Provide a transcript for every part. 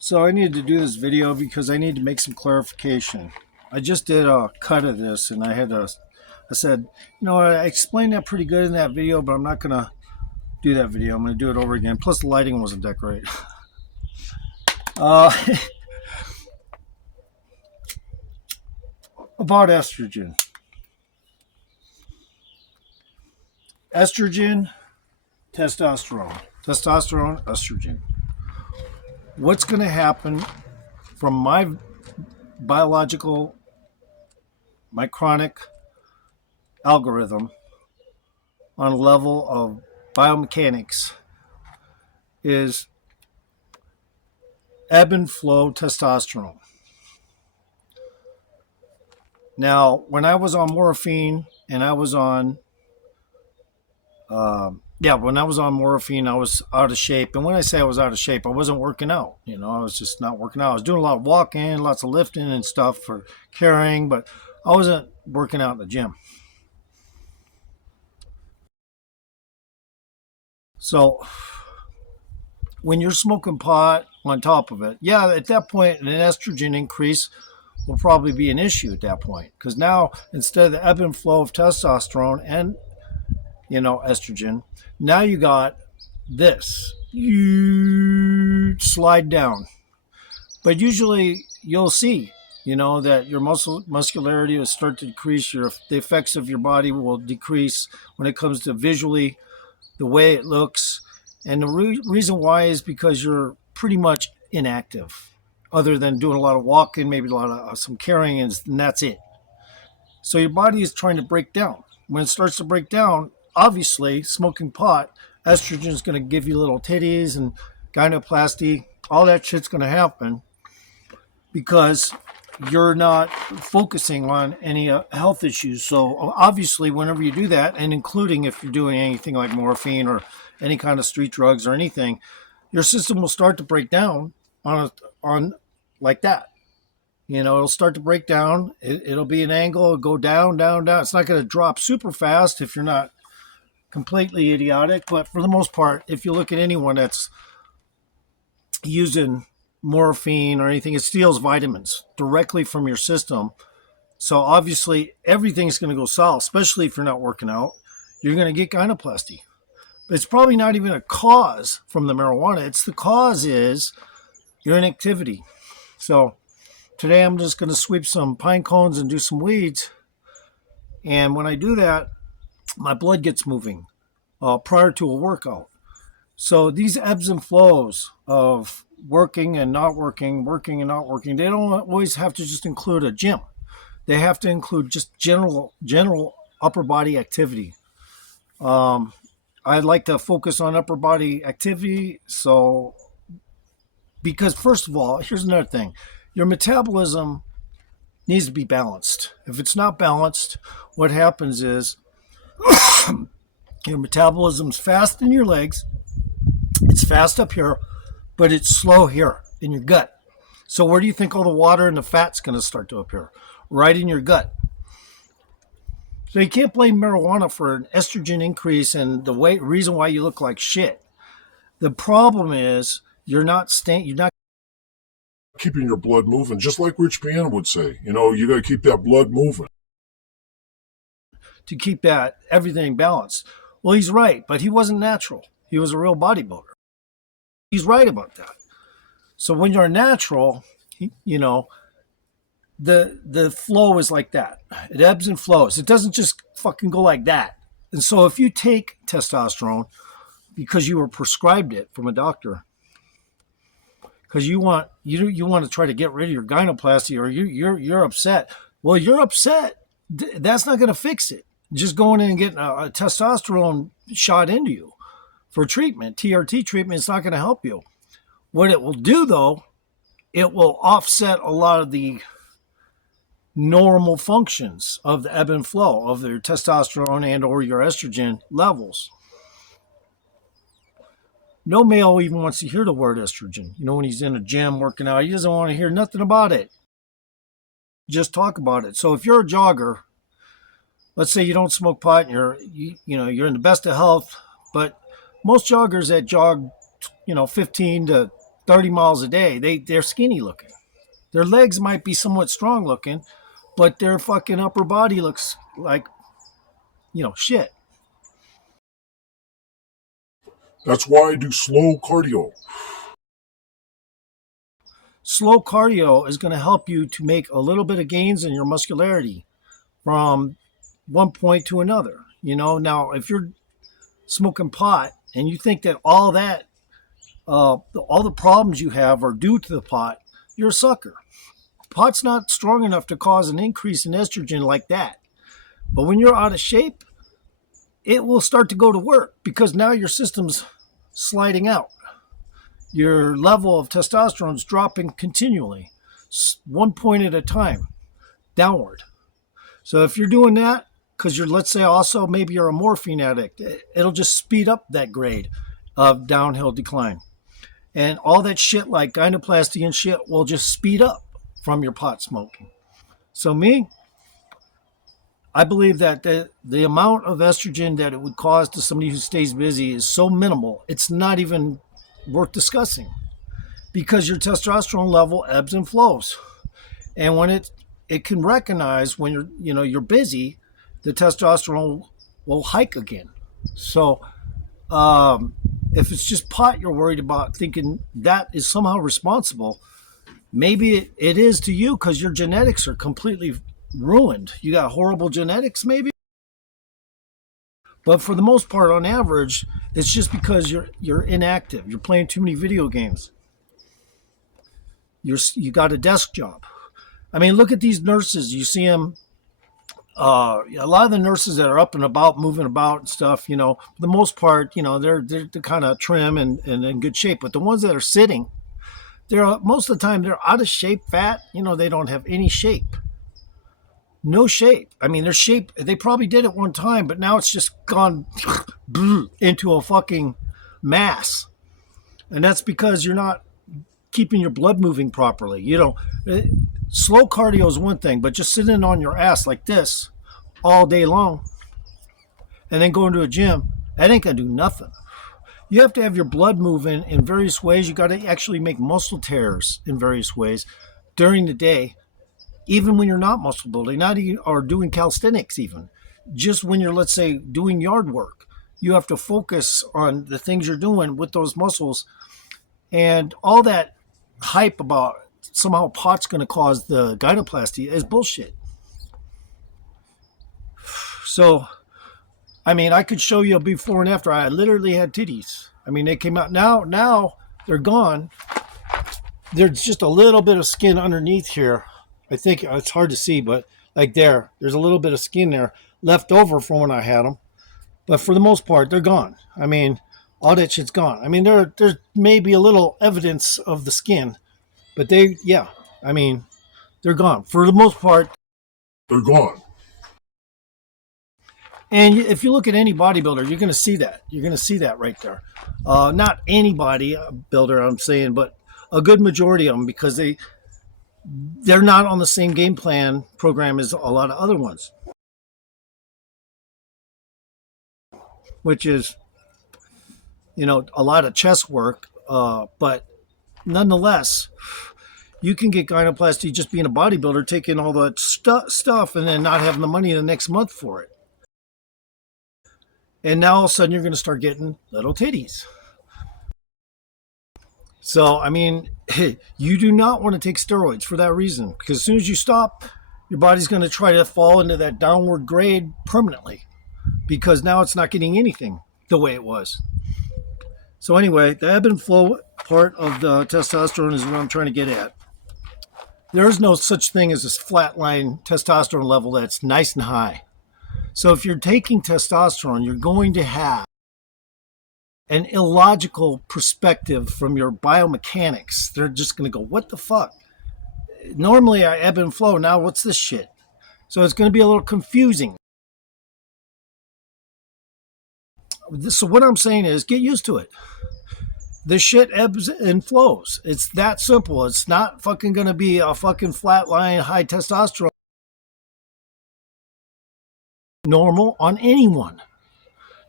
So I needed to do this video because I need to make some clarification. I just did a cut of this, and I said, I explained that pretty good in that video, but I'm not going to do that video. I'm going to do it over again. Plus the lighting wasn't that great. About estrogen. Estrogen, testosterone. Testosterone, estrogen. What's going to happen from my biological, my chronic algorithm on a level of biomechanics is ebb and flow testosterone. Now, when I was on morphine and I was on when I was on morphine, I was out of shape. And when I say I was out of shape, I wasn't working out. I was just not working out. I was doing a lot of walking, lots of lifting and stuff for carrying, but I wasn't working out in the gym. So when you're smoking pot on top of it, at that point, an estrogen increase will probably be an issue at that point. Because now, instead of the ebb and flow of testosterone and estrogen, now you got this. You slide down. But usually you'll see, that your muscularity will start to decrease. The effects of your body will decrease when it comes to visually, the way it looks. And the reason why is because you're pretty much inactive, other than doing a lot of walking, maybe a lot of some carrying, and that's it. So your body is trying to break down. When it starts to break down, obviously, smoking pot, estrogen is going to give you little titties and gynoplasty. All that shit's going to happen because you're not focusing on any health issues. So obviously, whenever you do that, and including if you're doing anything like morphine or any kind of street drugs or anything, your system will start to break down on like that. It'll start to break down. It'll be an angle. It'll go down, down, down. It's not going to drop super fast if you're not completely idiotic, but for the most part, if you look at anyone that's using morphine or anything, it steals vitamins directly from your system. So obviously everything's going to go south, especially if you're not working out. You're going to get gynoplasty. But it's probably not even a cause from the marijuana. The cause is your inactivity. So today I'm just going to sweep some pine cones and do some weeds. And when I do that, my blood gets moving prior to a workout. So these ebbs and flows of working and not working, they don't always have to just include a gym. They have to include just general upper body activity. I'd like to focus on upper body activity. So, because first of all, here's another thing. Your metabolism needs to be balanced. If it's not balanced, what happens is your metabolism's fast in your legs, it's fast up here, but it's slow here in your gut. So where do you think all the water and the fat's going to start to appear? Right in your gut. So you can't blame marijuana for an estrogen increase and the reason why you look like shit. The problem is you're not keeping your blood moving, just like Rich Piana would say. You got to keep that blood moving to keep that everything balanced. Well, he's right, but he wasn't natural. He was a real bodybuilder. He's right about that. So when you're natural, the flow is like that. It ebbs and flows. It doesn't just fucking go like that. And so if you take testosterone because you were prescribed it from a doctor, because you want to try to get rid of your gynoplasty, or you're upset. Well, you're upset. That's not going to fix it. Just going in and getting a testosterone shot into you for treatment, TRT treatment, is not going to help you. What it will do, though, it will offset a lot of the normal functions of the ebb and flow of their testosterone and or your estrogen levels. No male even wants to hear the word estrogen. You know, when he's in a gym working out, he doesn't want to hear nothing about it. Just talk about it. So if you're a jogger, let's say you don't smoke pot and you're in the best of health, but most joggers that jog, 15 to 30 miles a day, they're skinny looking. Their legs might be somewhat strong looking, but their fucking upper body looks like, shit. That's why I do slow cardio. Slow cardio is going to help you to make a little bit of gains in your muscularity from one point to another. Now if you're smoking pot and you think that all the problems you have are due to the pot, you're a sucker. Pot's not strong enough to cause an increase in estrogen like that. But when you're out of shape, it will start to go to work because now your system's sliding out. Your level of testosterone is dropping continually, 1 point at a time, downward. So if you're doing that, because let's say also maybe you're a morphine addict, it'll just speed up that grade of downhill decline. And all that shit like gynoplasty and shit will just speed up from your pot smoking. So I believe that the amount of estrogen that it would cause to somebody who stays busy is so minimal, it's not even worth discussing because your testosterone level ebbs and flows. And when it can recognize when you're busy, the testosterone will hike again. So if it's just pot you're worried about, thinking that is somehow responsible, maybe it is to you because your genetics are completely ruined. You got horrible genetics, maybe. But for the most part, on average, it's just because you're inactive. You're playing too many video games. You got a desk job. I mean, look at these nurses. You see them. A lot of the nurses that are up and about, moving about and stuff, for the most part, they're kind of trim and in good shape. But the ones that are sitting, most of the time they're out of shape, fat. They don't have any shape. No shape. I mean, their shape, they probably did it one time, but now it's just gone into a fucking mass. And that's because you're not keeping your blood moving properly. Slow cardio is one thing, but just sitting on your ass like this all day long and then going to a gym, that ain't going to do nothing. You have to have your blood moving in various ways. You got to actually make muscle tears in various ways during the day, even when you're not muscle building, not even, or doing calisthenics even. Just when you're, let's say, doing yard work, you have to focus on the things you're doing with those muscles. And all that hype about somehow pot's going to cause the gynoplasty is bullshit. So, I mean, I could show you a before and after. I literally had titties. I mean, they came out. Now they're gone. There's just a little bit of skin underneath here. I think it's hard to see, but like there's a little bit of skin there left over from when I had them. But for the most part, they're gone. I mean, all that shit's gone. I mean, there's maybe a little evidence of the skin, but they're gone. For the most part, they're gone. And if you look at any bodybuilder, you're going to see that. You're going to see that right there. Not any bodybuilder, I'm saying, but a good majority of them, because they're not on the same game plan program as a lot of other ones, which is, a lot of chest work. But nonetheless, you can get gynoplasty just being a bodybuilder, taking all that stuff and then not having the money the next month for it. And now all of a sudden you're going to start getting little titties. So, I mean, you do not want to take steroids for that reason, because as soon as you stop, your body's going to try to fall into that downward grade permanently, because now it's not getting anything the way it was. So anyway, the ebb and flow part of the testosterone is what I'm trying to get at. There is no such thing as a flatline testosterone level that's nice and high. So if you're taking testosterone, you're going to have an illogical perspective from your biomechanics. They're just going to go, what the fuck? Normally I ebb and flow. Now what's this shit? So it's going to be a little confusing. So what I'm saying is get used to it. The shit ebbs and flows. It's that simple. It's not fucking going to be a fucking flatline high testosterone normal on anyone.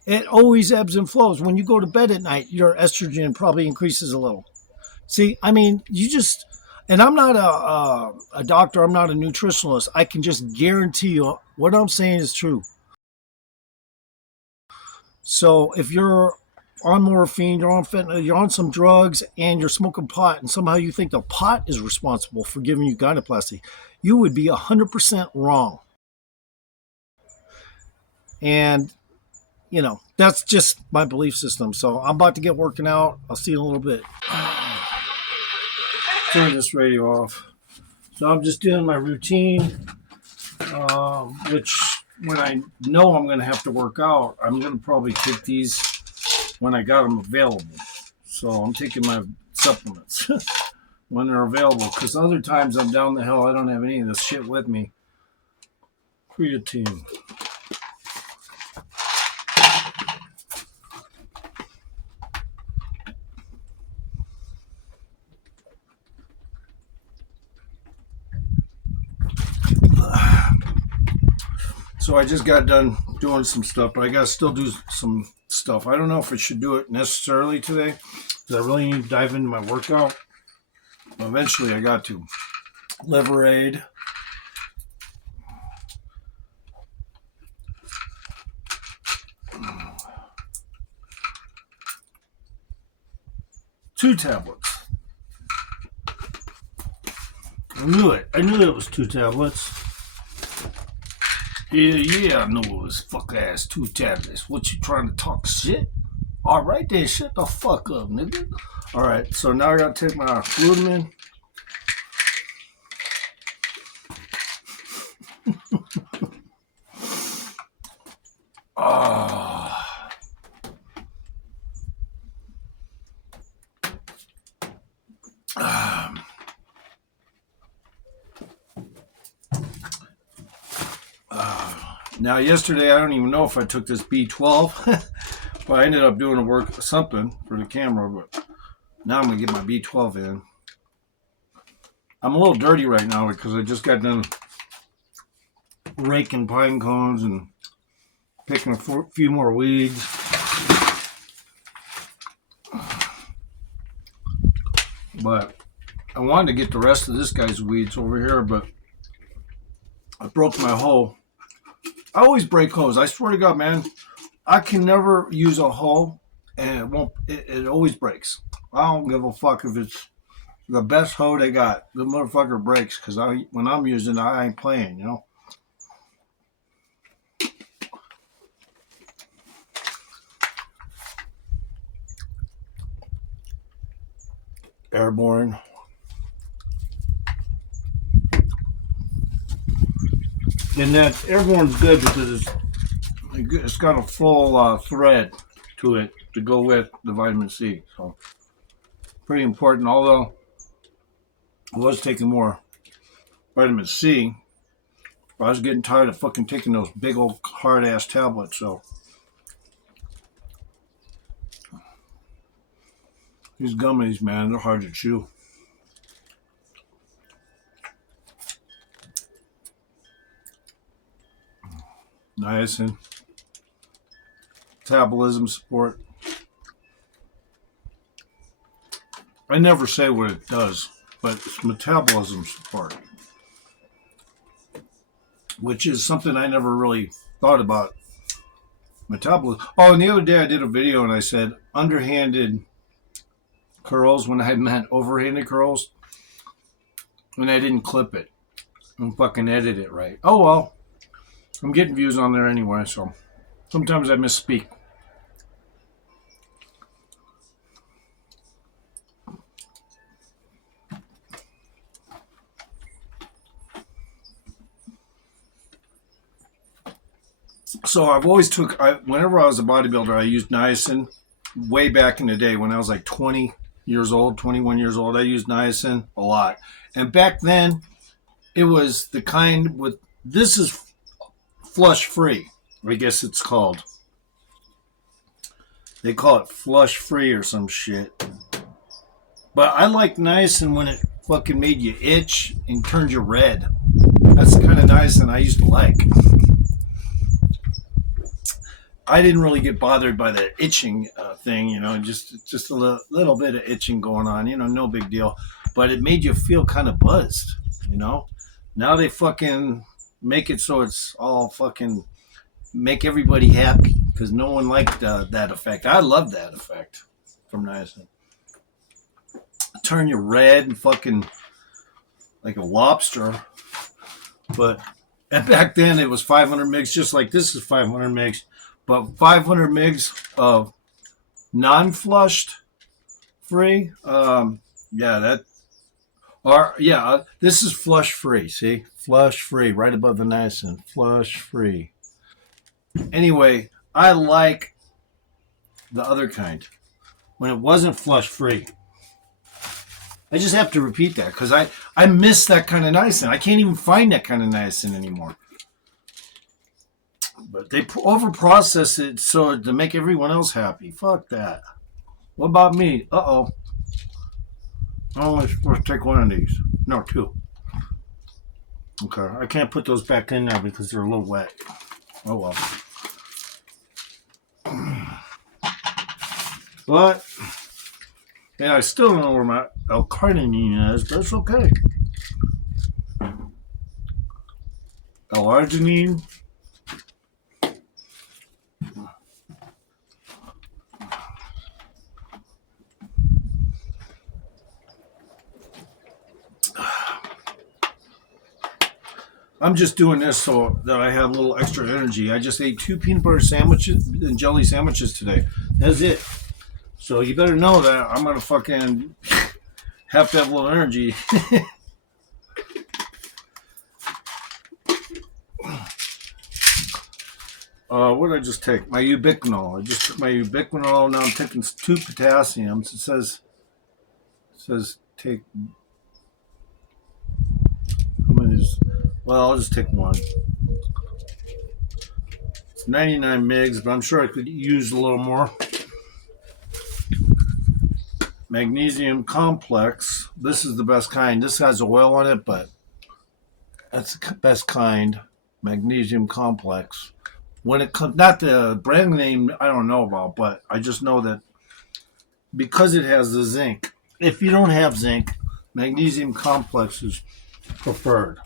It always ebbs and flows. When you go to bed at night, your estrogen probably increases a little. See, I mean, you just, and I'm not a doctor, I'm not a nutritionalist. I can just guarantee you what I'm saying is true. So if you're on morphine, you're on fentanyl, you're on some drugs, and you're smoking pot, and somehow you think the pot is responsible for giving you gynoplasty, you would be 100% wrong. And, you know, that's just my belief system. So I'm about to get working out. I'll see you in a little bit. Turn this radio off. So I'm just doing my routine, which when I know I'm going to have to work out, I'm going to probably take these when I got them available. So I'm taking my supplements when they're available, because other times I'm down the hill, I don't have any of this shit with me. Creatine. So I just got done doing some stuff, but I got to still do some stuff. I don't know if I should do it necessarily today, because I really need to dive into my workout. But eventually I got to. Liver Aid. Two tablets. I knew it. I knew it was 2 tablets. Yeah, I knew it was fuck ass 2 tablets. What, you trying to talk shit? All right then, shut the fuck up, nigga. All right, so now I gotta take my glutamine. Now, yesterday, I don't even know if I took this B12, but I ended up doing something for the camera, but now I'm going to get my B12 in. I'm a little dirty right now because I just got done raking pine cones and picking a few more weeds. But I wanted to get the rest of this guy's weeds over here, but I broke my hoe. I always break hoes. I swear to God, man, I can never use a hoe and it won't. It always breaks. I don't give a fuck if it's the best hoe they got. The motherfucker breaks because when I'm using it, I ain't playing, you know. Airborne. And that Airborne's good because it's got a full thread to it to go with the vitamin C. So pretty important. Although I was taking more vitamin C, I was getting tired of fucking taking those big old hard ass tablets. So these gummies, man, they're hard to chew. Niacin. Metabolism support. I never say what it does, but it's metabolism support, which is something I never really thought about. Metabolism. Oh, and the other day I did a video and I said underhanded curls when I meant overhanded curls, and I didn't clip it and fucking edit it right. Oh well, I'm getting views on there anyway, so sometimes I misspeak. So I've always whenever I was a bodybuilder, I used niacin. Way back in the day when I was like 20 years old, 21 years old, I used niacin a lot. And back then, it was the kind with, this is flush free, I guess it's called. They call it flush free or some shit. But I like niacin when it fucking made you itch and turned you red. That's the kind of niacin I used to like. I didn't really get bothered by the itching thing, just a little bit of itching going on, no big deal. But it made you feel kind of buzzed, Now they fucking make it so it's all fucking make everybody happy because no one liked that effect. I love that effect from niacin. Turn you red and fucking like a lobster. And back then it was 500 mgs, just like this is 500 mgs. But 500 mgs of non-flushed free, this is flush free. See, flush free, right above the niacin, flush free. Anyway, I like the other kind when it wasn't flush free. I just have to repeat that because I miss that kind of niacin. I can't even find that kind of niacin anymore. But they overprocess it so to make everyone else happy. Fuck that. What about me? Uh-oh. I'm only supposed to take one of these. No, two. Okay. I can't put those back in there because they're a little wet. Oh, well. But, yeah, I still don't know where my L-carnitine is, but it's okay. L-arginine. I'm just doing this so that I have a little extra energy. I just ate 2 peanut butter sandwiches and jelly sandwiches today. That's it. So you better know that I'm going to fucking have to have a little energy. What did I just take? My ubiquinol. I just took my ubiquinol. Now I'm taking 2 potassiums. It says take... How many is... Well, I'll just take one. It's 99 mgs, but I'm sure I could use a little more. Magnesium complex. This is the best kind. This has oil on it, but that's the best kind. Magnesium complex. When it comes, not the brand name, I don't know about, but I just know that because it has the zinc. If you don't have zinc, magnesium complex is preferred.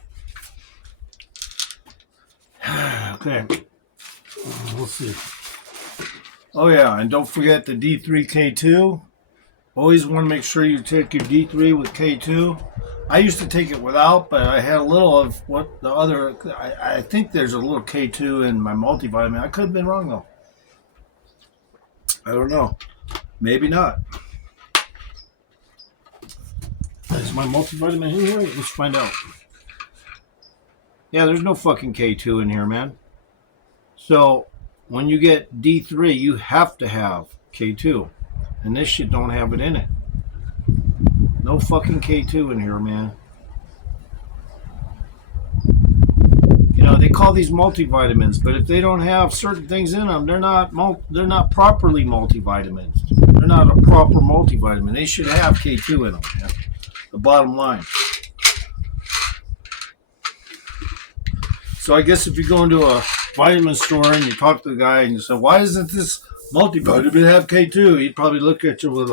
Okay, we'll see. Oh yeah, and don't forget the D3K2. Always want to make sure you take your D3 with K2. I used to take it without, but I had a little of what the other... I think there's a little K2 in my multivitamin. I could have been wrong, though. I don't know. Maybe not. Is my multivitamin in here? Let's find out. Yeah, there's no fucking K2 in here, man. So, when you get D3, you have to have K2. And this shit don't have it in it. No fucking K2 in here, man. They call these multivitamins, but if they don't have certain things in them, they're not properly multivitamins. They're not a proper multivitamin. They should have K2 in them. Yeah? The bottom line. So I guess if you go into a vitamin store and you talk to the guy and you say, why doesn't this multivitamin have K2? He'd probably look at you with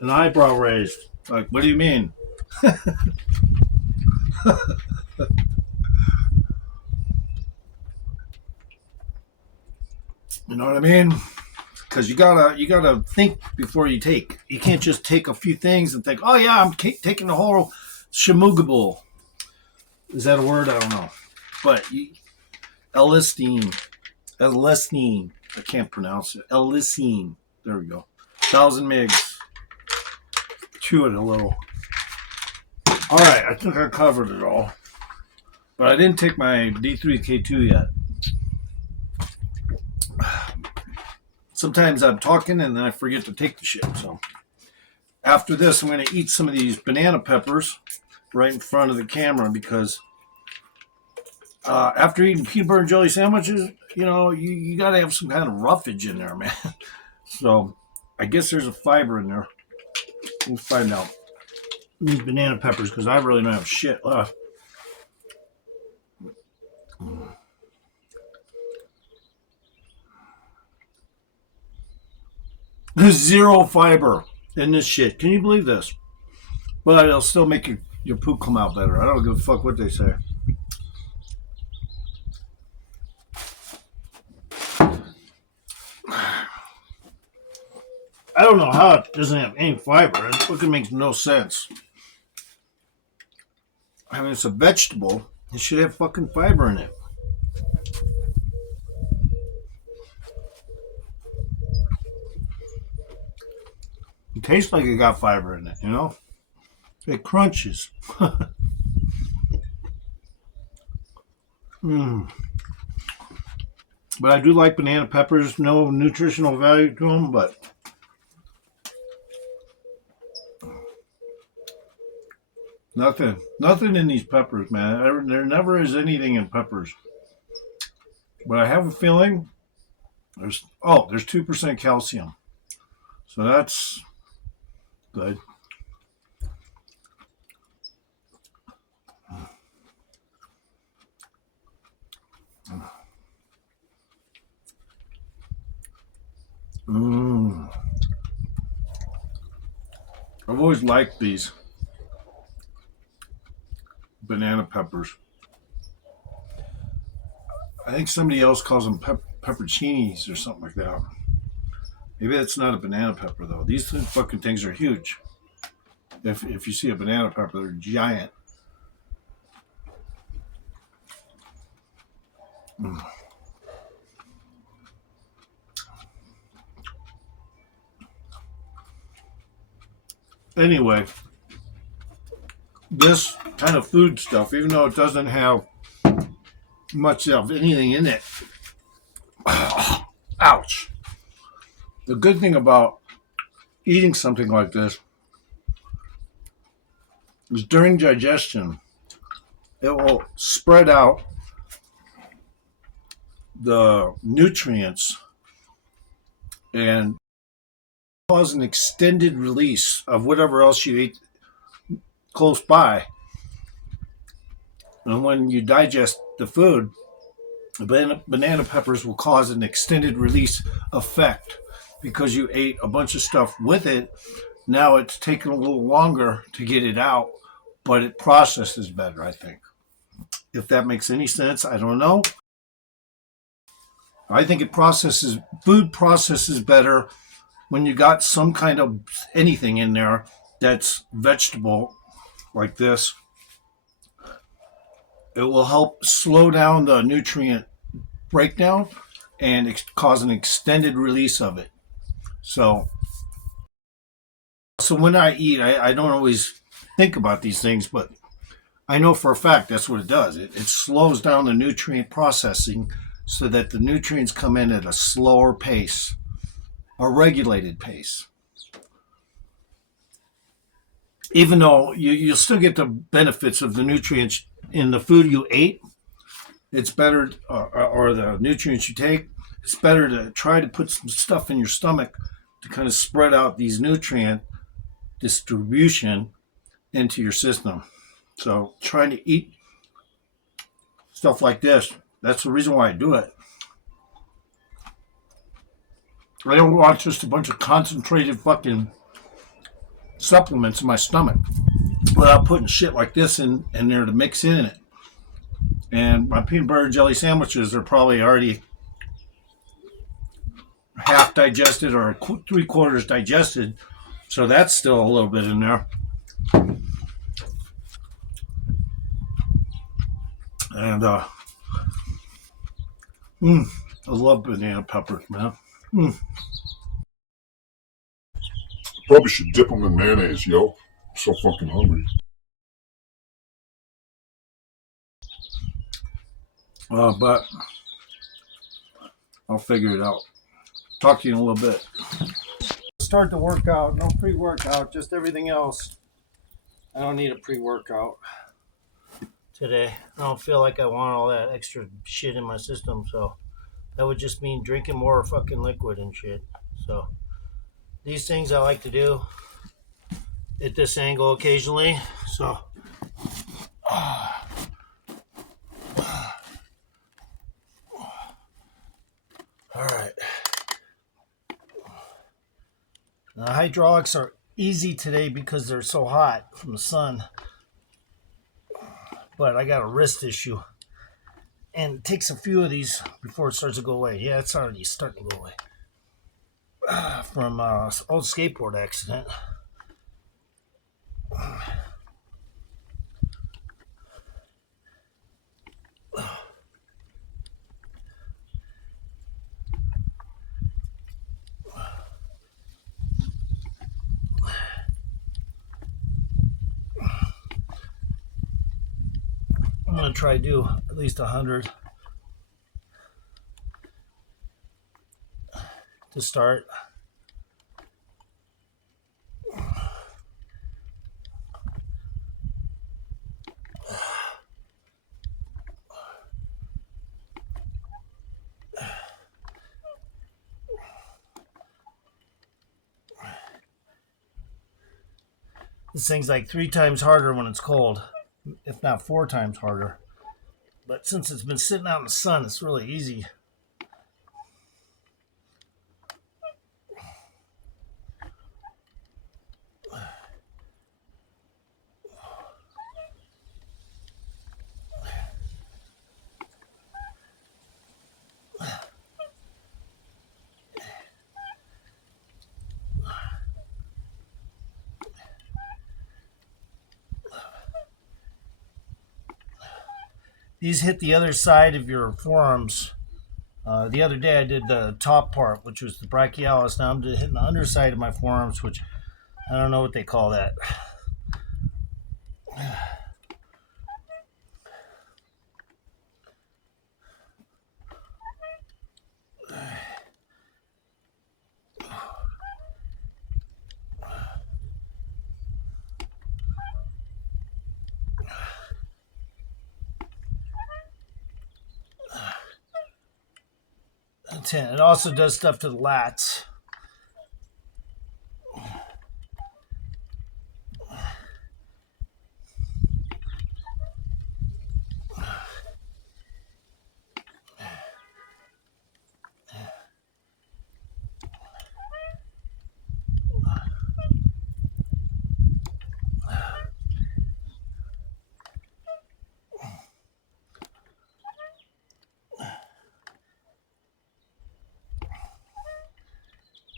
an eyebrow raised. Like, what do you mean? You know what I mean? because you gotta think before you take. You can't just take a few things and think, oh yeah, I'm taking the whole shemugable. Is that a word? I don't know. But L-listine. I can't pronounce it. L-listine. There we go. 1,000 mgs. Chew it a little. All right, I think I covered it all. But I didn't take my D3K2 yet. Sometimes I'm talking and then I forget to take the shit. So after this, I'm going to eat some of these banana peppers right in front of the camera because after eating peanut butter and jelly sandwiches, you got to have some kind of roughage in there, man. So I guess there's a fiber in there. We'll find out. These banana peppers because I really don't have shit left. There's zero fiber in this shit. Can you believe this? But it'll still make your poop come out better. I don't give a fuck what they say. I don't know how it doesn't have any fiber. It fucking makes no sense. I mean, it's a vegetable. It should have fucking fiber in it. It tastes like it got fiber in it, It crunches. But I do like banana peppers. No nutritional value to them, but nothing in these peppers, man. There never is anything in peppers. But I have a feeling there's 2% calcium. So that's good. I've always liked these banana peppers. I think somebody else calls them pepperoncinis or something like that. Maybe that's not a banana pepper though. These fucking things are huge. If you see a banana pepper, they're giant. Anyway, this kind of food stuff, even though it doesn't have much of anything in it, ouch. The good thing about eating something like this is during digestion, it will spread out the nutrients and cause an extended release of whatever else you ate close by. And when you digest the food, the banana peppers will cause an extended release effect because you ate a bunch of stuff with it. Now it's taking a little longer to get it out, but it processes better, I think. If that makes any sense, I don't know. I think food processes better when you got some kind of anything in there that's vegetable like this. It will help slow down the nutrient breakdown and cause an extended release of it. So when I eat, I don't always think about these things, but I know for a fact that's what it does. It slows down the nutrient processing so that the nutrients come in at a slower pace, a regulated pace. Even though you'll still get the benefits of the nutrients in the food you ate, it's better, or the nutrients you take, it's better to try to put some stuff in your stomach to kind of spread out these nutrient distribution into your system. So trying to eat stuff like this, that's the reason why I do it. I don't want just a bunch of concentrated fucking supplements in my stomach without putting shit like this in there to mix in it. And my peanut butter and jelly sandwiches are probably already half digested or 3/4 digested. So that's still a little bit in there. And I love banana peppers, man. Probably should dip them in mayonnaise, yo. I'm so fucking hungry. But I'll figure it out. Talk to you in a little bit. Start the workout. No pre-workout, just everything else. I don't need a pre-workout today. I don't feel like I want all that extra shit in my system, so that would just mean drinking more fucking liquid and shit. So these things I like to do at this angle occasionally. So all right. The hydraulics are easy today because they're so hot from the sun. But I got a wrist issue. And it takes a few of these before it starts to go away. Yeah, it's already starting to go away. From old skateboard accident. I'm going to try to do at least 100 to start. This thing's like 3 times harder when it's cold, if not 4 times harder. But since it's been sitting out in the sun, it's really easy. These hit the other side of your forearms. The other day I did the top part, which was the brachialis. Now I'm just hitting the underside of my forearms, which I don't know what they call that. It also does stuff to the lats.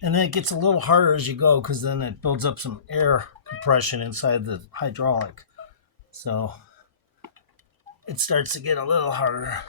And then it gets a little harder as you go because then it builds up some air compression inside the hydraulic. So it starts to get a little harder.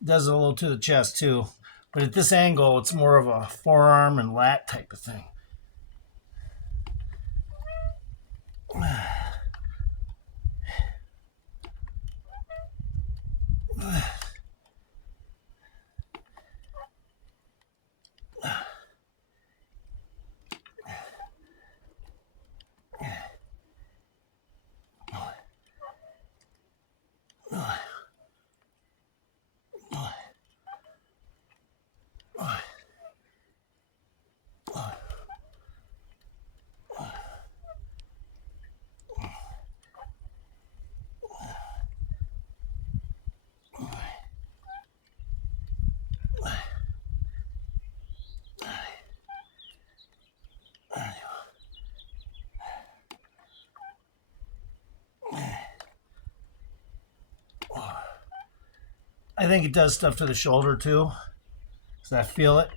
It does a little to the chest too. But at this angle, it's more of a forearm and lat type of thing. I think it does stuff to the shoulder too, because I feel it.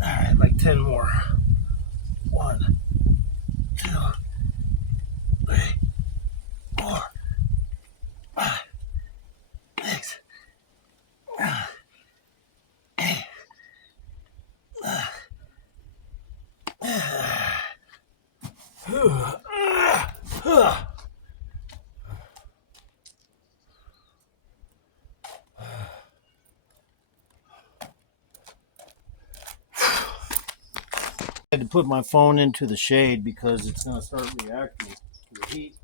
All right, like 10 more. 1, 2, 3, 4, 5, 6, 8. I had to put my phone into the shade because it's going to start reacting to the heat.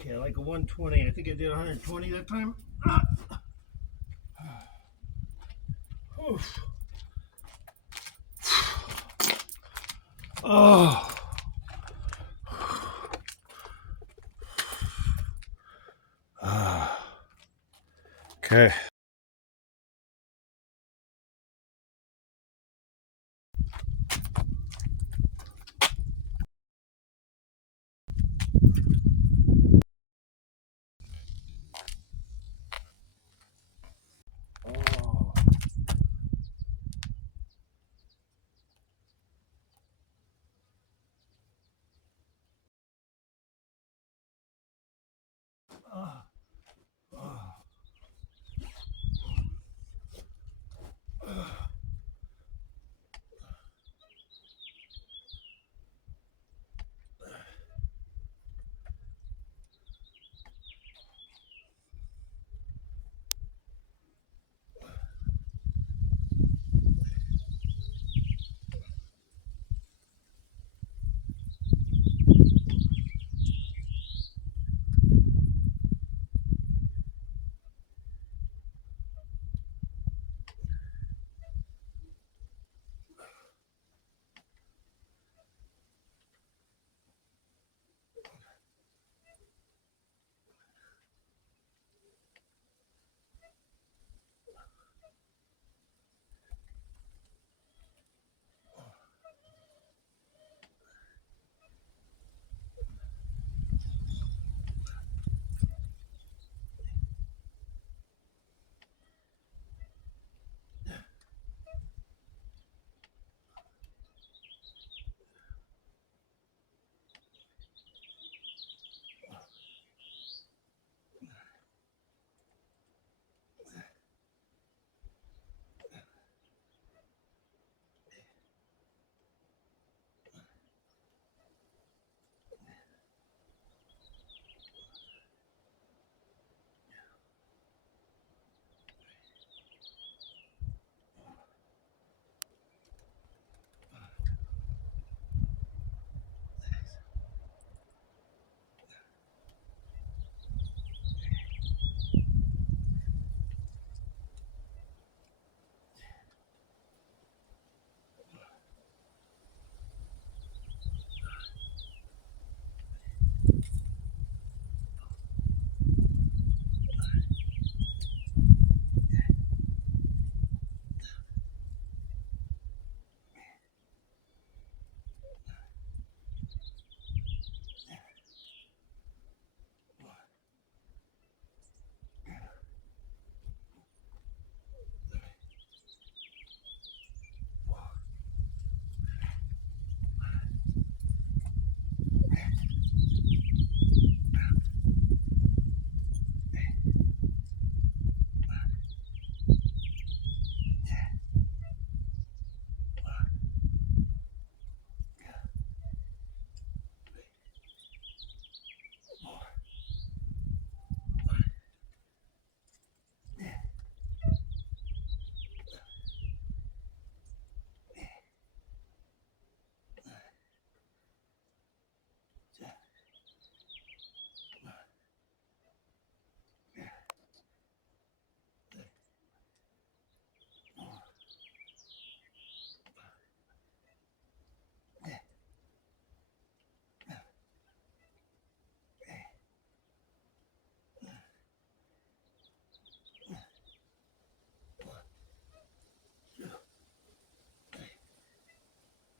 Okay, like a 120. I think I did 120 that time. Oof. Oh. Okay.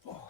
Oh.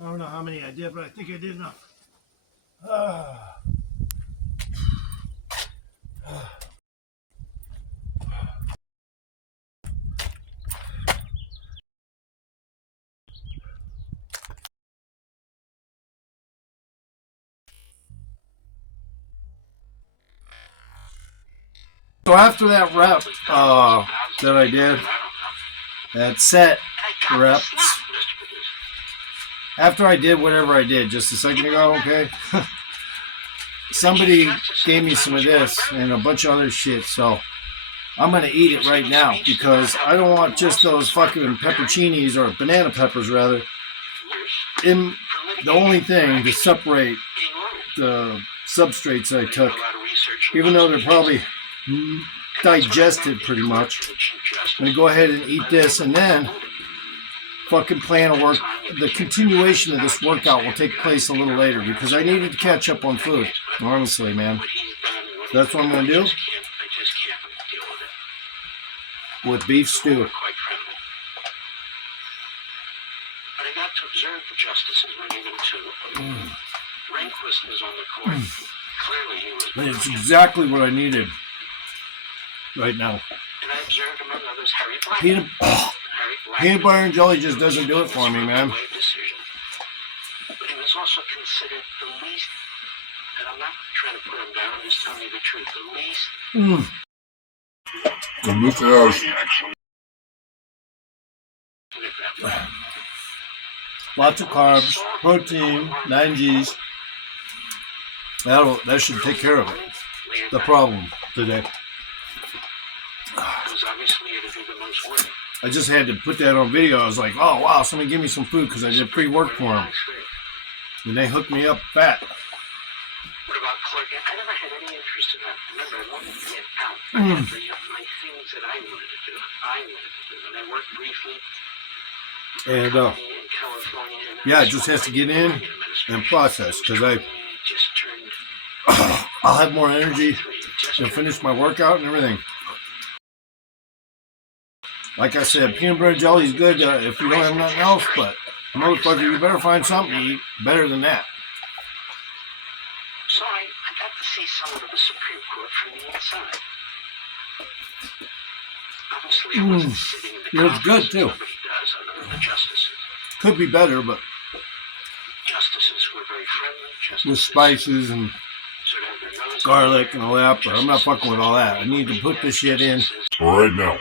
I don't know how many I did, but I think I did enough. So after that rep that I did, that set reps, after I did whatever I did just a second ago, okay, somebody gave me some of this and a bunch of other shit, so I'm going to eat it right now because I don't want just those fucking pepperoncinis, or banana peppers rather, in the only thing to separate the substrates I took, even though they're probably digested pretty much. I'm going to go ahead and eat this, and then fucking plan to work. The continuation of this workout will take place a little later because I needed to catch up on food, honestly, man. That's what I'm going to do with beef stew. To observe the justices running them too. Rehnquist was on the court. Clearly he was. It's exactly what I needed right now. And I observed among others Harry Black. Peanut butter and jelly just doesn't do it for me, man. But he was also considered the least, and I'm not trying to put him down, I'm just telling you the truth, the least. And this has lots of carbs, protein, 9 Gs. That should take care of it. The problem today. I just had to put that on video. I was like, oh wow, somebody give me some food because I did pre-work for them. And they hooked me up fat. What about clerking? I never had any interest in that. Remember, I wanted to get out. I had my things that I wanted to do. And I worked briefly. And yeah, it just has to get in and process because I'll have more energy to finish my workout and everything. Like I said, peanut butter jelly is good if you don't have nothing else, but motherfucker, you better find something to eat better than that. So I got to see someone of the Supreme Court from the inside. Obviously, I wasn't sitting in the It's good too. Nobody does other than the justices. Could be better, but Justices were very friendly. with spices and Sort of have their nose garlic and all that, but I'm not fucking with all that. I need to put this shit in. right now.